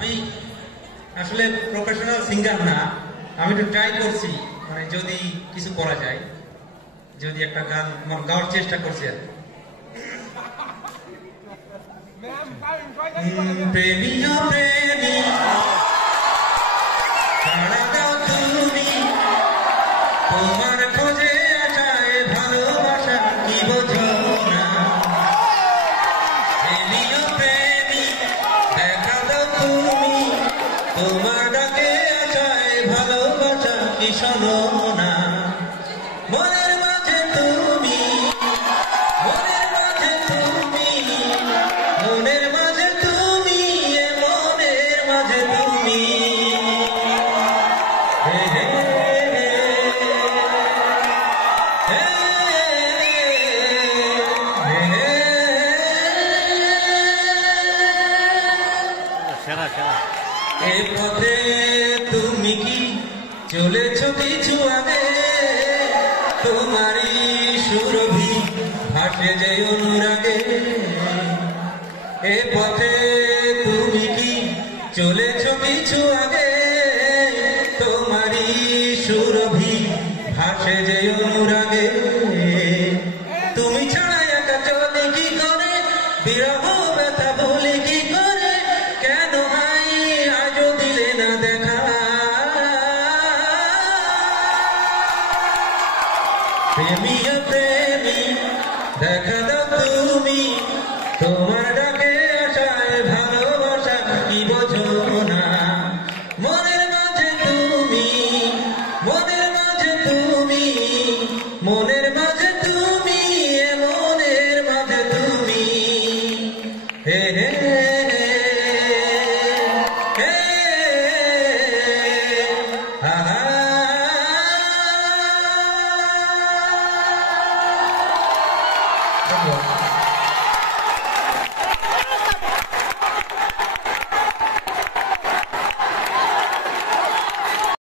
আমি আসলে professional singer না, আমি একটু ট্রাই করছি, মানে যদি কিছু করা যায়, যদি একটা গান গাওয়ার চেষ্টা করছি আর প্রেমী প্রেমী সারা দাও তুমি, তোমার খোঁজে আসায় ভালোবাসা কি বোঝো না। প্রেমী প্রেমী দেখা দাও তুমি, তোমার ডাকে আসায় ভালোবাসা কি শোনো না। মনের মাঝে তুমি, মনের মাঝে তুমি, মনের মাঝে তুমি, মনের মাঝে তুমি। হে হে এ পথে তুমি কি চলেছ কিছু আগে, তোমারই সুরভি ভাসে যে অনুরাগে। এ পথে তুমি কি চলেছ কিছু আগে, তোমারই সুরভি ভাসে যে অনুরাগে। তুমি ছাড়া একা চলে কি করে, বিরহ ব্যথা বলি কি করে, কেন হাই আজও দিলে না দেখা। প্রেমী প্রেমী দেখা দাও তুমি, তোমার ডাকে আসায় ভালোবাসা কি বোঝো না। মনের মাঝে তুমি, মনের মাঝে তুমি, মনের মাঝে তুমি, মনের মাঝে তুমি। হে হে হে হা।